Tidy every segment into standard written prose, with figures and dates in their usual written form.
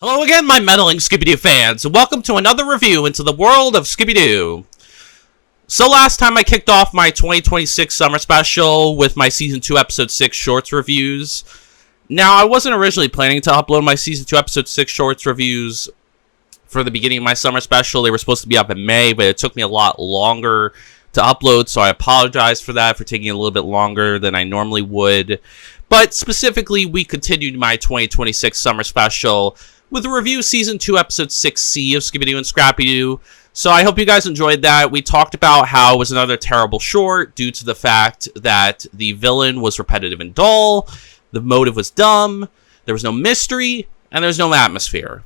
Hello again, my meddling Scooby Doo fans, and welcome to another review into the world of Scooby Doo. So last time I kicked off my 2026 summer special with my Season 2 Episode 6 shorts reviews. Now, I wasn't originally planning to upload my Season 2 Episode 6 shorts reviews for the beginning of my summer special. They were supposed to be up in May, but it took me a lot longer to upload, so I apologize for that, for taking a little bit longer than I normally would. But specifically, we continued my 2026 summer special with a review Season 2, Episode 6C of Scooby Doo and Scrappy Doo. So I hope you guys enjoyed that. We talked about how it was another terrible short due to the fact that the villain was repetitive and dull, the motive was dumb, there was no mystery, and there was no atmosphere.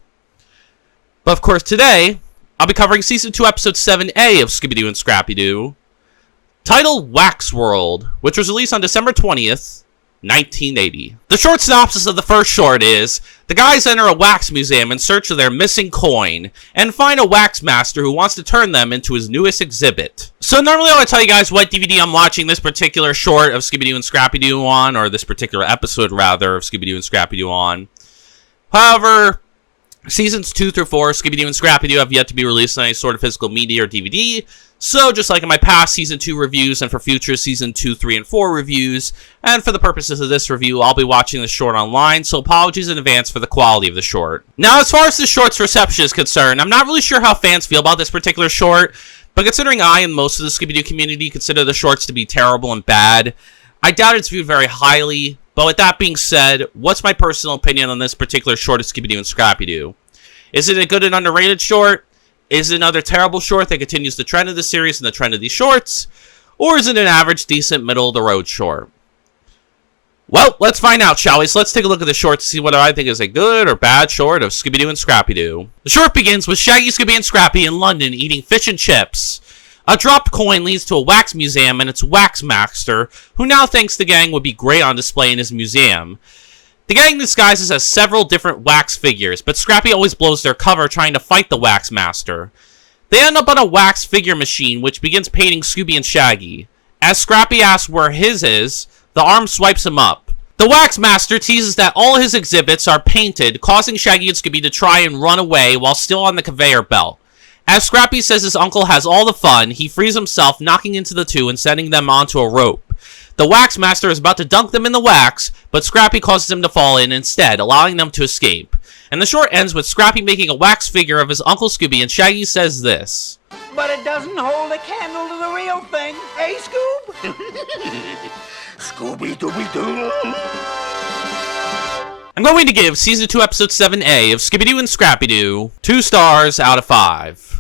But of course today, I'll be covering Season 2, Episode 7A of Scooby Doo and Scrappy Doo, titled Wax World, which was released on December 20th, 1980. The short synopsis of the first short is, the guys enter a wax museum in search of their missing coin, and find a wax master who wants to turn them into his newest exhibit. So normally I would tell you guys what DVD I'm watching this particular short of Scooby Doo and Scrappy Doo on, or this particular episode rather of Scooby Doo and Scrappy Doo on. However, Seasons 2 through 4 of Scooby Doo and Scrappy Doo have yet to be released on any sort of physical media or DVD, so just like in my past Season 2 reviews and for future Season 2, 3, and 4 reviews, and for the purposes of this review, I'll be watching the short online, so apologies in advance for the quality of the short. Now, as far as the short's reception is concerned, I'm not really sure how fans feel about this particular short, but considering I and most of the Scooby Doo community consider the shorts to be terrible and bad, I doubt it's viewed very highly. But with that being said, what's my personal opinion on this particular short of Scooby Doo and Scrappy Doo? Is it a good and underrated short? Is it another terrible short that continues the trend of the series and the trend of these shorts? Or is it an average, decent, middle-of-the-road short? Well, let's find out, shall we? So let's take a look at the short to see whether I think is a good or bad short of Scooby Doo and Scrappy Doo. The short begins with Shaggy, Scooby, and Scrappy in London eating fish and chips. A dropped coin leads to a wax museum and its wax master, who now thinks the gang would be great on display in his museum. The gang disguises as several different wax figures, but Scrappy always blows their cover trying to fight the wax master. They end up on a wax figure machine, which begins painting Scooby and Shaggy. As Scrappy asks where his is, the arm swipes him up. The wax master teases that all his exhibits are painted, causing Shaggy and Scooby to try and run away while still on the conveyor belt. As Scrappy says his uncle has all the fun, he frees himself, knocking into the two and sending them onto a rope. The wax master is about to dunk them in the wax, but Scrappy causes him to fall in instead, allowing them to escape. And the short ends with Scrappy making a wax figure of his Uncle Scooby, and Shaggy says this: "But it doesn't hold a candle to the real thing, eh, Scoob?" Scooby-Dooby-Doo! I'm going to give Season 2 Episode 7A of Scooby Doo and Scrappy Doo 2 stars out of 5.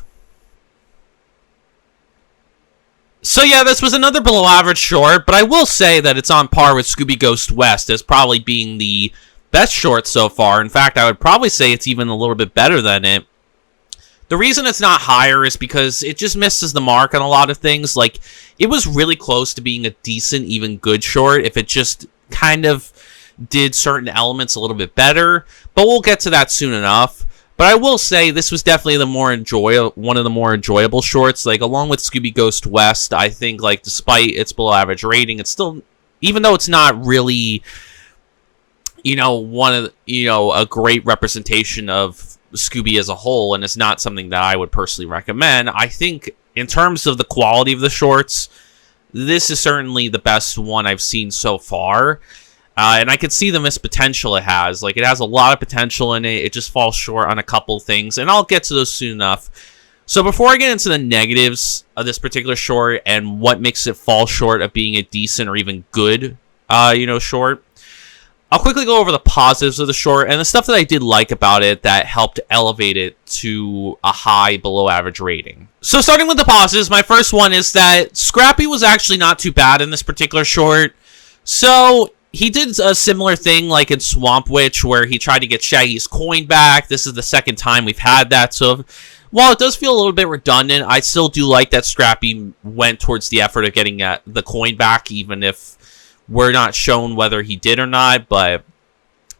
So yeah, this was another below average short, but I will say that it's on par with Scooby Ghost West as probably being the best short so far. In fact, I would probably say it's even a little bit better than it. The reason it's not higher is because it just misses the mark on a lot of things. Like, it was really close to being a decent, even good short if it just kind of did certain elements a little bit better, but we'll get to that soon enough. But I will say this was definitely one of the more enjoyable shorts. Like, along with Scooby Ghost West, I think, like, despite its below average rating, it's still, even though it's not really, a great representation of Scooby as a whole, and it's not something that I would personally recommend, I think in terms of the quality of the shorts, this is certainly the best one I've seen so far. And I could see the missed potential it has. Like, it has a lot of potential in it. It just falls short on a couple things, and I'll get to those soon enough. So before I get into the negatives of this particular short and what makes it fall short of being a decent or even good, short, I'll quickly go over the positives of the short and the stuff that I did like about it that helped elevate it to a high below average rating. So starting with the positives, my first one is that Scrappy was actually not too bad in this particular short. So he did a similar thing like in Swamp Witch where he tried to get Shaggy's coin back. This is the second time we've had that. So while it does feel a little bit redundant, I still do like that Scrappy went towards the effort of getting the coin back, even if we're not shown whether he did or not. But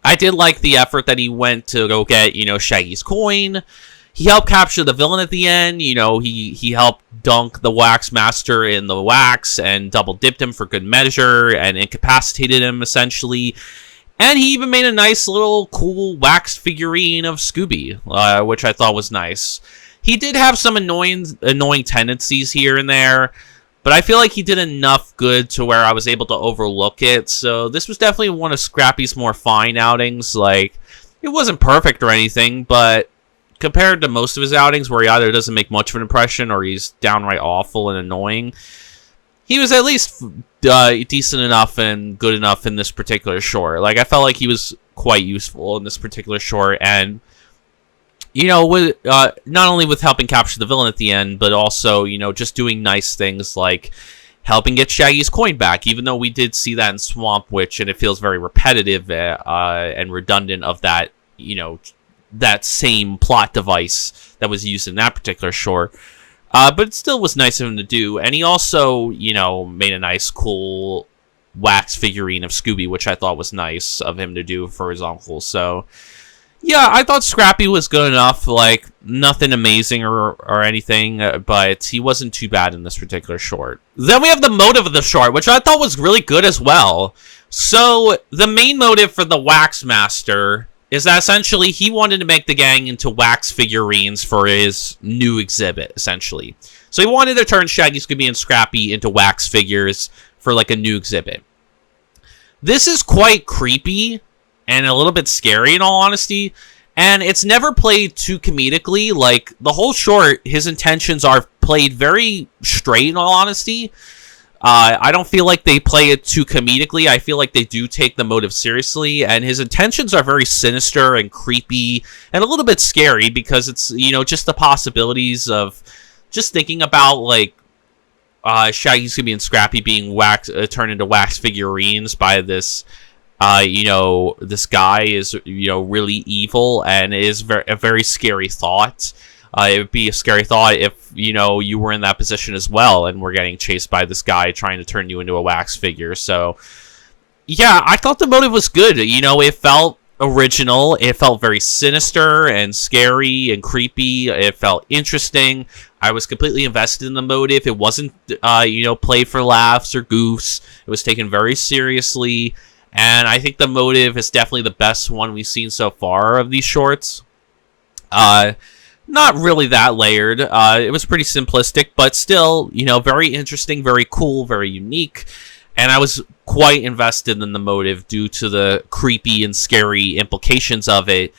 I did like the effort that he went to go get, Shaggy's coin. He helped capture the villain at the end. He helped dunk the wax master in the wax and double dipped him for good measure and incapacitated him, essentially. And he even made a nice little cool wax figurine of Scooby, which I thought was nice. He did have some annoying tendencies here and there, but I feel like he did enough good to where I was able to overlook it. So this was definitely one of Scrappy's more fine outings. Like, it wasn't perfect or anything, but compared to most of his outings where he either doesn't make much of an impression or he's downright awful and annoying, he was at least decent enough and good enough in this particular short. Like, I felt like he was quite useful in this particular short, and with not only with helping capture the villain at the end, but also just doing nice things like helping get Shaggy's coin back. Even though we did see that in Swamp Witch, and it feels very repetitive and redundant of that that same plot device that was used in that particular short. But it still was nice of him to do. And he also, made a nice, cool wax figurine of Scooby, which I thought was nice of him to do for his uncle. So, yeah, I thought Scrappy was good enough. Like, nothing amazing or anything, but he wasn't too bad in this particular short. Then we have the motive of the short, which I thought was really good as well. So, the main motive for the Wax Master is that essentially he wanted to make the gang into wax figurines for his new exhibit, essentially. So he wanted to turn Shaggy, Scooby, and Scrappy into wax figures for, like, a new exhibit. This is quite creepy and a little bit scary, in all honesty, and it's never played too comedically. Like, the whole short, his intentions are played very straight, in all honesty. I don't feel like they play it too comedically. I feel like they do take the motive seriously, and his intentions are very sinister and creepy and a little bit scary because it's, just the possibilities of just thinking about, like, Shaggy, Scooby, and Scrappy being turned into wax figurines by this, this guy is, really evil, and it is a very scary thought. It would be a scary thought if, you were in that position as well and were getting chased by this guy trying to turn you into a wax figure. So, yeah, I thought the motive was good. It felt original. It felt very sinister and scary and creepy. It felt interesting. I was completely invested in the motive. It wasn't, played for laughs or goofs. It was taken very seriously. And I think the motive is definitely the best one we've seen so far of these shorts. Not really that layered. It was pretty simplistic, but still, very interesting, very cool, very unique. And I was quite invested in the motive due to the creepy and scary implications of it,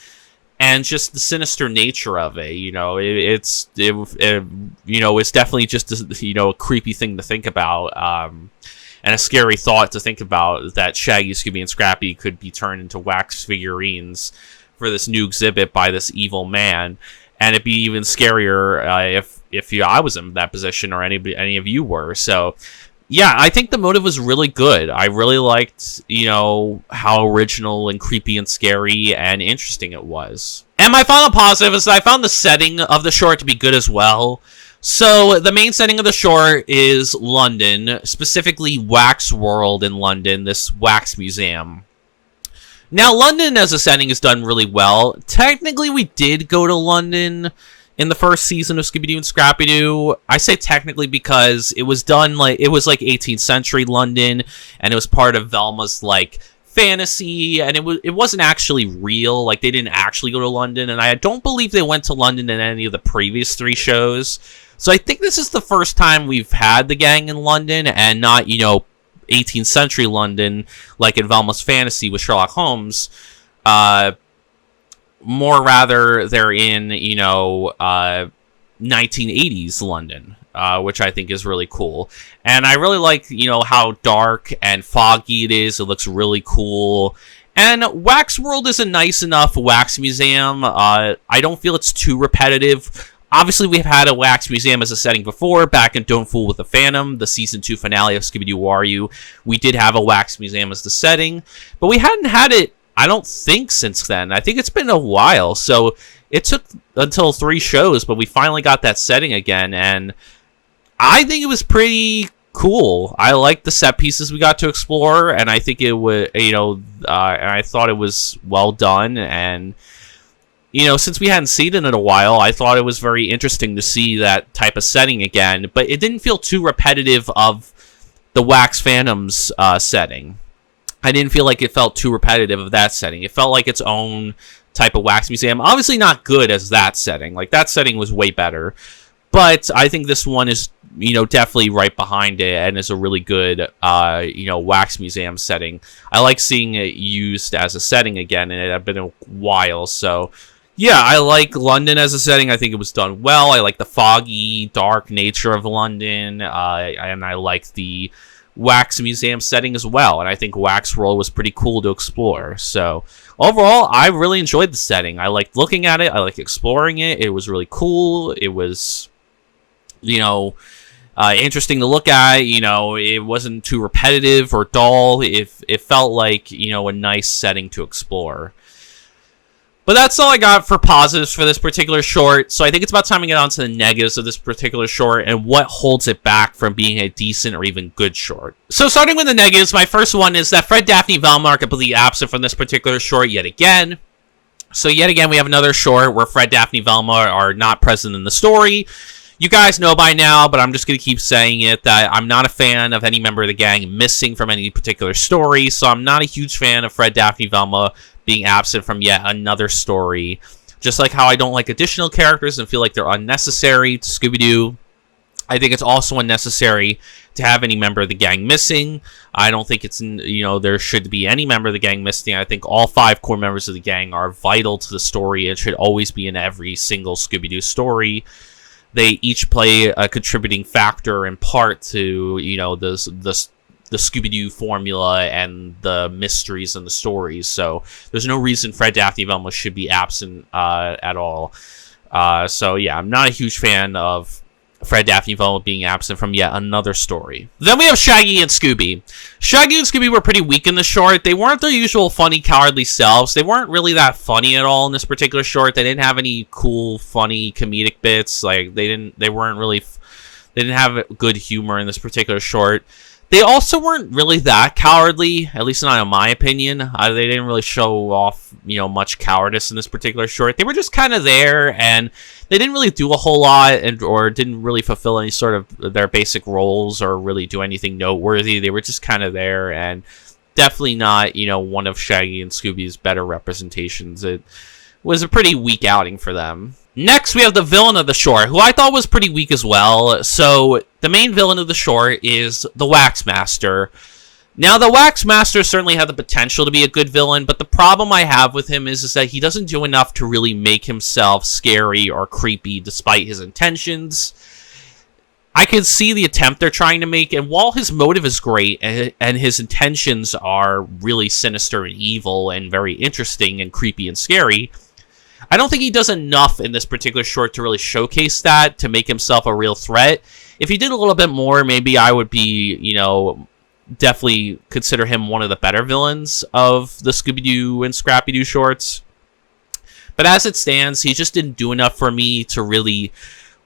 and just the sinister nature of it. It's definitely just a creepy thing to think about, and a scary thought to think about that Shaggy, Scooby, and Scrappy could be turned into wax figurines for this new exhibit by this evil man. And it'd be even scarier if I was in that position or any of you were. So, yeah, I think the motive was really good. I really liked, how original and creepy and scary and interesting it was. And my final positive is that I found the setting of the short to be good as well. So, the main setting of the short is London, specifically Wax World in London, this wax museum. Now, London as a setting is done really well. Technically, we did go to London in the first season of Scooby Doo and Scrappy Doo. I say technically because it was done like 18th century London, and it was part of Velma's fantasy, and it wasn't actually real. Like, they didn't actually go to London, and I don't believe they went to London in any of the previous 3 shows. So I think this is the first time we've had the gang in London, and not 18th century London, like in Velma's Fantasy with Sherlock Holmes. More rather, they're in, 1980s London, which I think is really cool. And I really like, how dark and foggy it is. It looks really cool. And Wax World is a nice enough wax museum. I don't feel it's too repetitive. Obviously, we've had a wax museum as a setting before, back in Don't Fool with the Phantom, the Season 2 finale of Scooby-Doo Who Are You. We did have a wax museum as the setting, but we hadn't had it, I don't think, since then. I think it's been a while, so it took until 3 shows, but we finally got that setting again, and I think it was pretty cool. I liked the set pieces we got to explore, and I think it was, and I thought it was well done, and since we hadn't seen it in a while, I thought it was very interesting to see that type of setting again, but it didn't feel too repetitive of the Wax Phantoms setting. I didn't feel like it felt too repetitive of that setting. It felt like its own type of wax museum. Obviously not good as that setting. Like, that setting was way better. But I think this one is, definitely right behind it and is a really good, wax museum setting. I like seeing it used as a setting again, and it had been a while. So, yeah, I like London as a setting. I think it was done well. I like the foggy, dark nature of London. And I like the wax museum setting as well, and I think Wax World was pretty cool to explore. So overall, I really enjoyed the setting. I liked looking at it. I liked exploring it. It was really cool. It was, interesting to look at. It wasn't too repetitive or dull. It felt like, a nice setting to explore. But that's all I got for positives for this particular short. So I think it's about time to get on to the negatives of this particular short and what holds it back from being a decent or even good short. So starting with the negatives, my first one is that Fred, Daphne, Velma are completely absent from this particular short yet again. So yet again, we have another short where Fred, Daphne, Velma are not present in the story. You guys know by now, but I'm just going to keep saying it, that I'm not a fan of any member of the gang missing from any particular story. So I'm not a huge fan of Fred, Daphne, Velma being absent from yet another story. Just like how I don't like additional characters and feel like they're unnecessary to Scooby Doo, I think it's also unnecessary to have any member of the gang missing. I don't think it's, there should be any member of the gang missing. I think all 5 core members of the gang are vital to the story and should always be in every single Scooby Doo story. They each play a contributing factor and part to, the Scooby-Doo formula and the mysteries and the stories. So there's no reason Fred, Daphne, Velma should be absent at all. So yeah, I'm not a huge fan of Fred, Daphne, Velma being absent from yet another story. Then we have Shaggy and Scooby. Shaggy and Scooby were pretty weak in the short. They weren't their usual funny, cowardly selves. They weren't really that funny at all in this particular short. They didn't have any cool, funny, comedic bits. Like, they didn't have good humor in this particular short. They also weren't really that cowardly, at least not in my opinion. They didn't really show off, much cowardice in this particular short. They were just kind of there, and they didn't really do a whole lot, or didn't really fulfill any sort of their basic roles, or really do anything noteworthy. They were just kind of there, and definitely not, one of Shaggy and Scooby's better representations. It was a pretty weak outing for them. Next, we have the villain of the short, who I thought was pretty weak as well. So, the main villain of the short is the Wax Master. Now, the Wax Master certainly had the potential to be a good villain, but the problem I have with him is that he doesn't do enough to really make himself scary or creepy despite his intentions. I can see the attempt they're trying to make, and while his motive is great and his intentions are really sinister and evil and very interesting and creepy and scary, I don't think he does enough in this particular short to really showcase that, to make himself a real threat. If he did a little bit more, maybe I would be, definitely consider him one of the better villains of the Scooby-Doo and Scrappy-Doo shorts. But as it stands, he just didn't do enough for me to really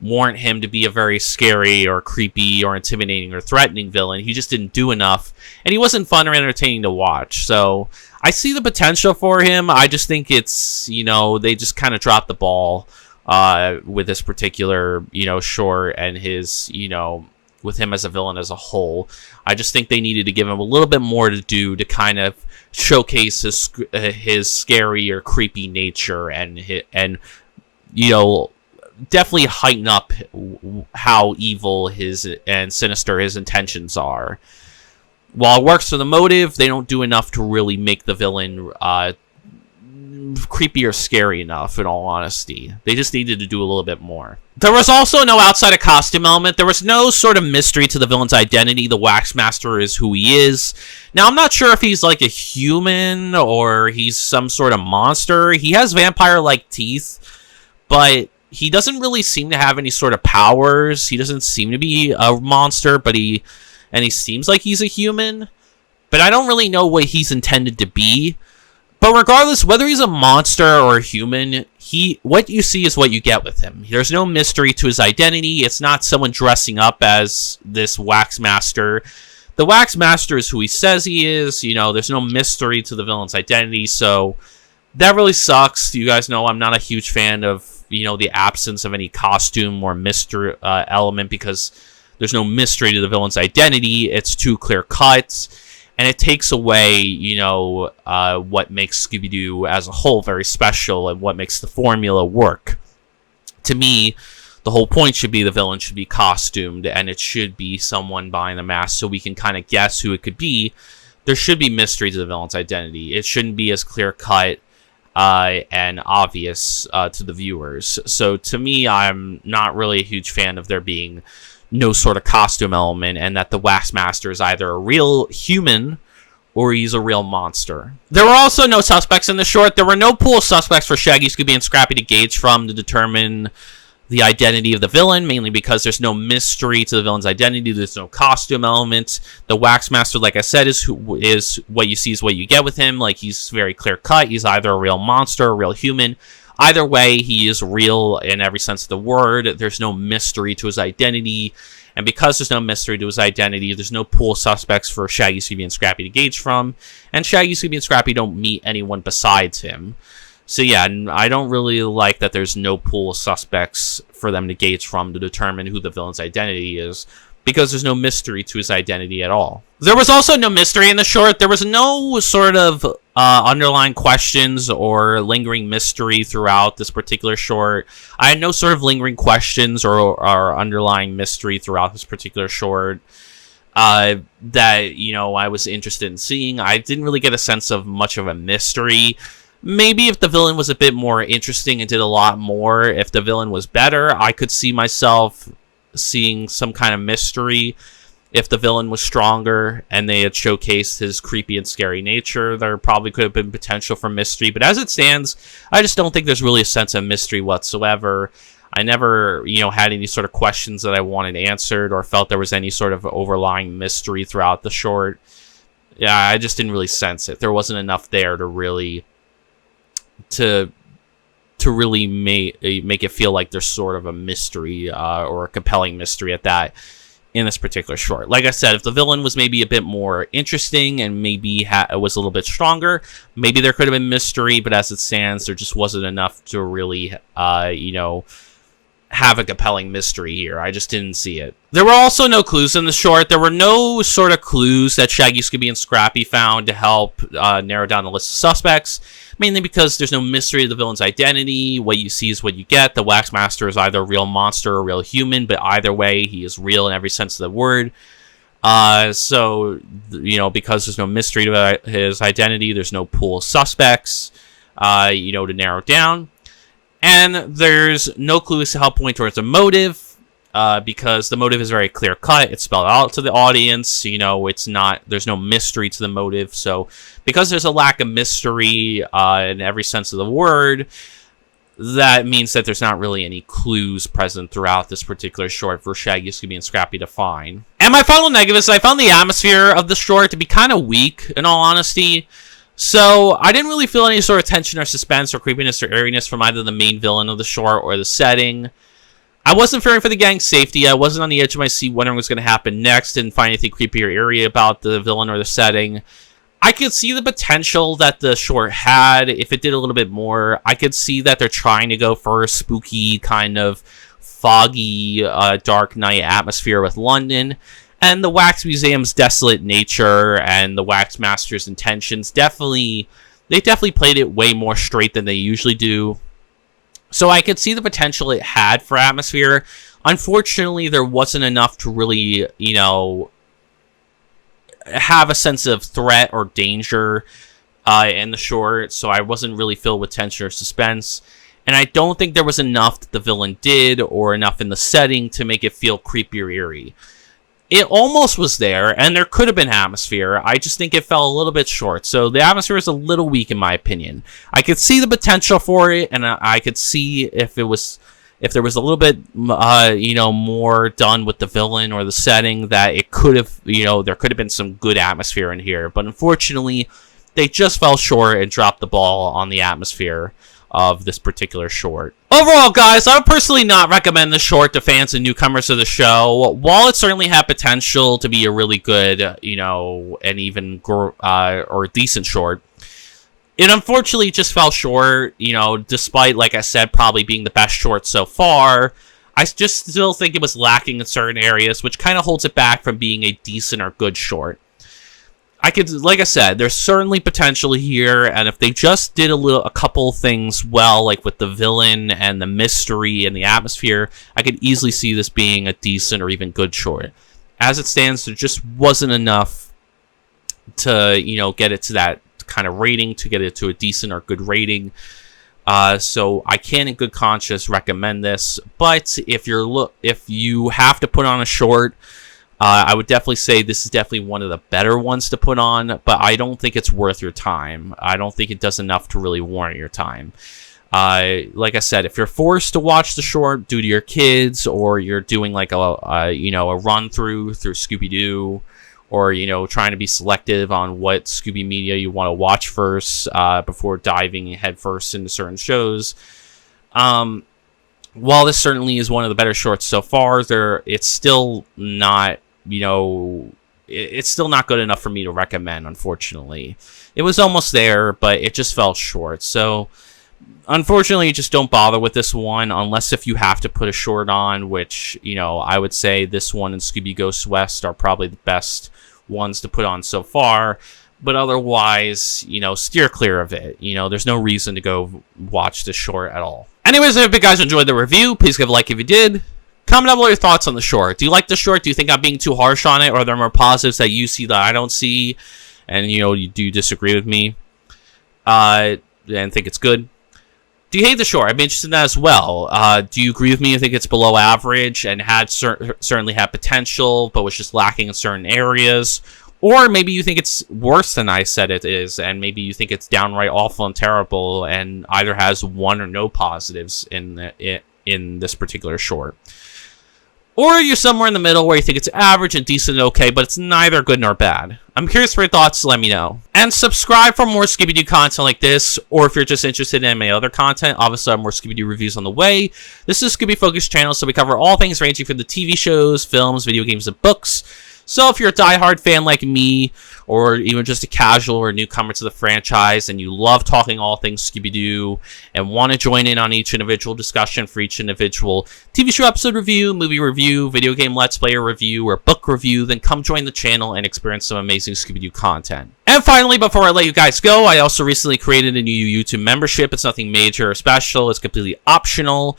warrant him to be a very scary or creepy or intimidating or threatening villain. He just didn't do enough, and he wasn't fun or entertaining to watch. So I see the potential for him. I just think it's, they just kind of dropped the ball with this particular, short and his, with him as a villain as a whole. I just think they needed to give him a little bit more to do to kind of showcase his scary or creepy nature and definitely heighten up how evil and sinister his intentions are. While it works for the motive, they don't do enough to really make the villain creepy or scary enough, in all honesty. They just needed to do a little bit more. There was also no outside of costume element. There was no sort of mystery to the villain's identity. The Wax Master is who he is. Now, I'm not sure if he's like a human or he's some sort of monster. He has vampire-like teeth, but he doesn't really seem to have any sort of powers. He doesn't seem to be a monster, but he seems like he's a human. But I don't really know what he's intended to be. But regardless, whether he's a monster or a human, what you see is what you get with him. There's no mystery to his identity. It's not someone dressing up as this Wax Master. The Wax Master is who he says he is. There's no mystery to the villain's identity. So that really sucks. You guys know I'm not a huge fan of, the absence of any costume or mystery element, because there's no mystery to the villain's identity. It's too clear cut. and it takes away, what makes Scooby Doo as a whole very special and what makes the formula work. To me, the whole point should be the villain should be costumed, and it should be someone behind the mask so we can kind of guess who it could be. There should be mystery to the villain's identity. It shouldn't be as clear-cut and obvious to the viewers. So to me, I'm not really a huge fan of there being no sort of costume element, and that the Wax Master is either a real human or he's a real monster. There were also no suspects in the short. There were no pool of suspects for Shaggy, Scooby, and Scrappy to gauge from to determine the identity of the villain, mainly because there's no mystery to the villain's identity. There's no costume element. The Wax Master, like I said, is what you see is what you get with him. Like, he's very clear-cut. He's either a real monster or a real human. Either way, he is real in every sense of the word. There's no mystery to his identity. And because there's no mystery to his identity, there's no pool of suspects for Shaggy, Scooby, and Scrappy to gauge from. And Shaggy, Scooby, and Scrappy don't meet anyone besides him. So yeah, I don't really like that there's no pool of suspects for them to gauge from to determine who the villain's identity is, because there's no mystery to his identity at all. There was also no mystery in the short. There was no sort of underlying questions or lingering mystery throughout this particular short. I had no sort of lingering questions or underlying mystery throughout this particular short that, I was interested in seeing. I didn't really get a sense of much of a mystery. Maybe if the villain was a bit more interesting and did a lot more, if the villain was better, I could see myself seeing some kind of mystery. If the villain was stronger and they had showcased his creepy and scary nature, there probably could have been potential for mystery. But as it stands, I just don't think there's really a sense of mystery whatsoever. I never, had any sort of questions that I wanted answered or felt there was any sort of overlying mystery throughout the short. Yeah, I just didn't really sense it. There wasn't enough there to really make it feel like there's sort of a mystery or a compelling mystery at that in this particular short. Like I said, if the villain was maybe a bit more interesting and maybe was a little bit stronger, maybe there could have been mystery, but as it stands, there just wasn't enough to really, have a compelling mystery here. I just didn't see it. There were also no clues in the short. There were no sort of clues that Shaggy, Scooby, and Scrappy found to help narrow down the list of suspects, mainly because there's no mystery to the villain's identity. What you see is what you get. The Wax Master is either a real monster or a real human, but either way, he is real in every sense of the word. So, because there's no mystery to his identity, there's no pool of suspects, to narrow down. And there's no clues to help point towards a motive, because the motive is very clear-cut. It's spelled out to the audience. There's no mystery to the motive. So because there's a lack of mystery in every sense of the word, that means that there's not really any clues present throughout this particular short for Shaggy, Scooby, and Scrappy to find. And my final negative is I found the atmosphere of the short to be kind of weak, in all honesty. So I didn't really feel any sort of tension or suspense or creepiness or eeriness from either the main villain of the short or the setting. I wasn't fearing for the gang's safety. I wasn't on the edge of my seat wondering what's going to happen next. Didn't find anything creepy or eerie about the villain or the setting. I could see the potential that the short had if it did a little bit more. I could see that they're trying to go for a spooky, kind of foggy, dark night atmosphere with London. And the Wax Museum's desolate nature and the Wax Master's intentions definitely played it way more straight than they usually do. So I could see the potential it had for atmosphere. Unfortunately, there wasn't enough to really, have a sense of threat or danger in the short. So I wasn't really filled with tension or suspense. And I don't think there was enough that the villain did or enough in the setting to make it feel creepy or eerie. It almost was there, and there could have been atmosphere. I just think it fell a little bit short. So the atmosphere is a little weak, in my opinion. I could see the potential for it, and I could see if there was a little bit, more done with the villain or the setting, that it could have, there could have been some good atmosphere in here. But unfortunately, they just fell short and dropped the ball on the atmosphere of this particular short. Overall, guys, I would personally not recommend this short to fans and newcomers of the show. While it certainly had potential to be a really good, and even or decent short, it unfortunately just fell short. Despite, like I said, probably being the best short so far, I just still think it was lacking in certain areas, which kind of holds it back from being a decent or good short. like I said, there's certainly potential here, and if they just did a couple things well, like with the villain and the mystery and the atmosphere, I could easily see this being a decent or even good short. As it stands, there just wasn't enough to, get it to that kind of rating, to get it to a decent or good rating. So I can't in good conscience recommend this, but if you have to put on a short, I would definitely say this is definitely one of the better ones to put on, but I don't think it's worth your time. I don't think it does enough to really warrant your time. Like I said, if you're forced to watch the short due to your kids, or you're doing like a run through Scooby Doo, or trying to be selective on what Scooby media you want to watch first before diving headfirst into certain shows. While this certainly is one of the better shorts so far, it's still not it's still not good enough for me to recommend, unfortunately. It was almost there, but it just fell short. So unfortunately, just don't bother with this one unless if you have to put a short on, which, I would say this one and Scooby Goes West are probably the best ones to put on so far. But otherwise, steer clear of it. There's no reason to go watch this short at all. Anyways, I hope you guys enjoyed the review. Please give a like if you did. Comment down below your thoughts on the short. Do you like the short? Do you think I'm being too harsh on it? Or are there more positives that you see that I don't see? And, you do disagree with me? And think it's good? Do you hate the short? I'm interested in that as well. Do you agree with me? I think it's below average and had certainly had potential, but was just lacking in certain areas. Or maybe you think it's worse than I said it is, and maybe you think it's downright awful and terrible, and either has one or no positives in this particular short. Or you're somewhere in the middle where you think it's average and decent and okay, but it's neither good nor bad. I'm curious for your thoughts, so let me know. And subscribe for more Scooby Doo content like this, or if you're just interested in my other content, obviously I have more Scooby Doo reviews on the way. This is a Scooby Focus channel, so we cover all things ranging from the TV shows, films, video games, and books. So if you're a diehard fan like me, or even just a casual or newcomer to the franchise, and you love talking all things Scooby-Doo, and want to join in on each individual discussion for each individual TV show episode review, movie review, video game Let's Player review, or book review, then come join the channel and experience some amazing Scooby-Doo content. And finally, before I let you guys go, I also recently created a new YouTube membership. It's nothing major or special. It's completely optional.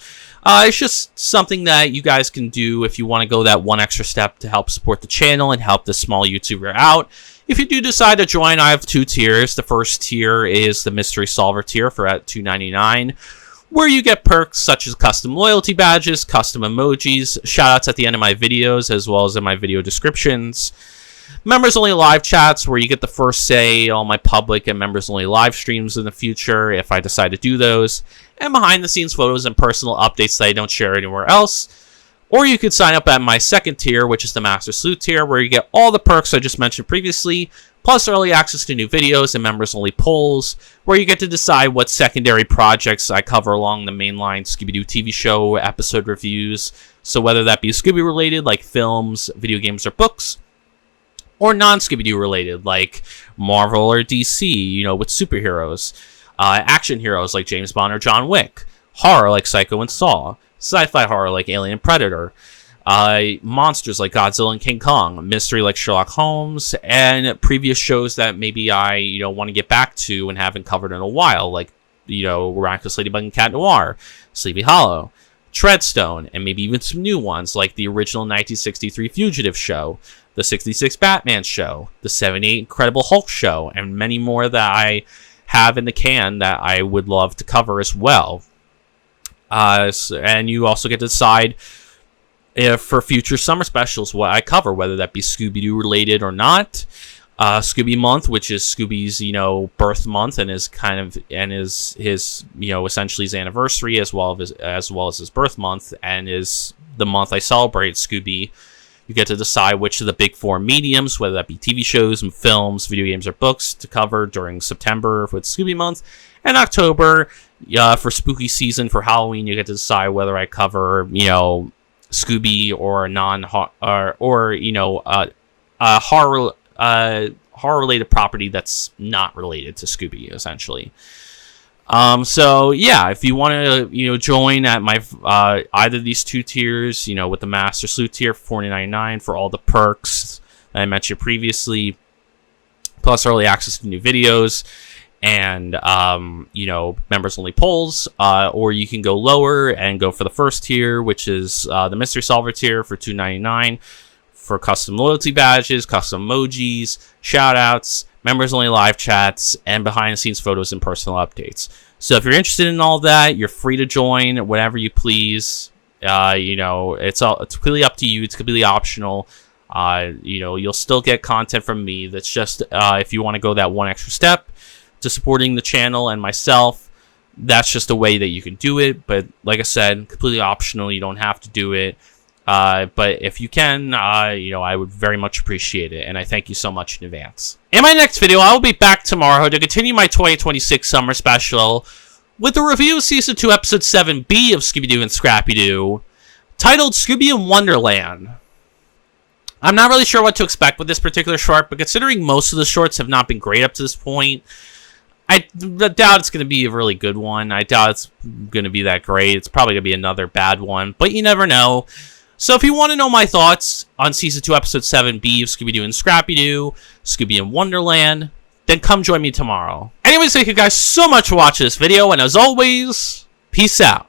It's just something that you guys can do if you want to go that one extra step to help support the channel and help this small YouTuber out. If you do decide to join, I have 2 tiers. The first tier is the Mystery Solver tier for at $2.99, where you get perks such as custom loyalty badges, custom emojis, shoutouts at the end of my videos, as well as in my video descriptions. Members-only live chats, where you get the first say on my public and members-only live streams in the future, if I decide to do those. And behind-the-scenes photos and personal updates that I don't share anywhere else. Or you could sign up at my second tier, which is the Master Salute tier, where you get all the perks I just mentioned previously, plus early access to new videos and members-only polls, where you get to decide what secondary projects I cover along the mainline Scooby-Doo TV show episode reviews. So whether that be Scooby-related, like films, video games, or books, or non-Scooby-Doo related, like Marvel or DC, with superheroes. Action heroes like James Bond or John Wick. Horror like Psycho and Saw. Sci-fi horror like Alien and Predator. Monsters like Godzilla and King Kong. Mystery like Sherlock Holmes. And previous shows that maybe I, want to get back to and haven't covered in a while, like, Miraculous Ladybug and Cat Noir. Sleepy Hollow. Treadstone. And maybe even some new ones like the original 1963 Fugitive show. The 66 Batman show. The 78 Incredible Hulk show. And many more that I have in the can that I would love to cover as well. And you also get to decide if for future summer specials what I cover, whether that be Scooby-Doo related or not. Scooby Month, which is Scooby's, birth month and is his essentially his anniversary as well as his birth month, and is the month I celebrate Scooby. You get to decide which of the big 4 mediums, whether that be TV shows, films, video games, or books, to cover during September with Scooby Month. And October, for spooky season, for Halloween, you get to decide whether I cover, Scooby or a horror-related property that's not related to Scooby, essentially. So yeah, if you want to, join at my, either of these 2 tiers, with the Master Salute tier for $49.99 for all the perks that I mentioned previously, plus early access to new videos, and members only polls, or you can go lower and go for the first tier, which is the mystery solver tier for $2.99 for custom loyalty badges, custom emojis, shout outs, members only live chats, and behind the scenes photos and personal updates. So if you're interested in all that, you're free to join whenever you please. It's completely up to you. It's completely optional. You'll still get content from me. That's just if you want to go that one extra step to supporting the channel and myself, that's just a way that you can do it. But like I said, completely optional. You don't have to do it. But if you can, I would very much appreciate it. And I thank you so much in advance. In my next video, I will be back tomorrow to continue my 2026 summer special with a review of Season 2, Episode 7B of Scooby Doo and Scrappy Doo, titled Scooby in Wonderland. I'm not really sure what to expect with this particular short, but considering most of the shorts have not been great up to this point, I doubt it's going to be a really good one. I doubt it's going to be that great. It's probably going to be another bad one, but you never know. So if you want to know my thoughts on Season 2, Episode 7B of Scooby Doo and Scrappy Doo, Scooby in Wonderland, then come join me tomorrow. Anyways, thank you guys so much for watching this video, and as always, peace out.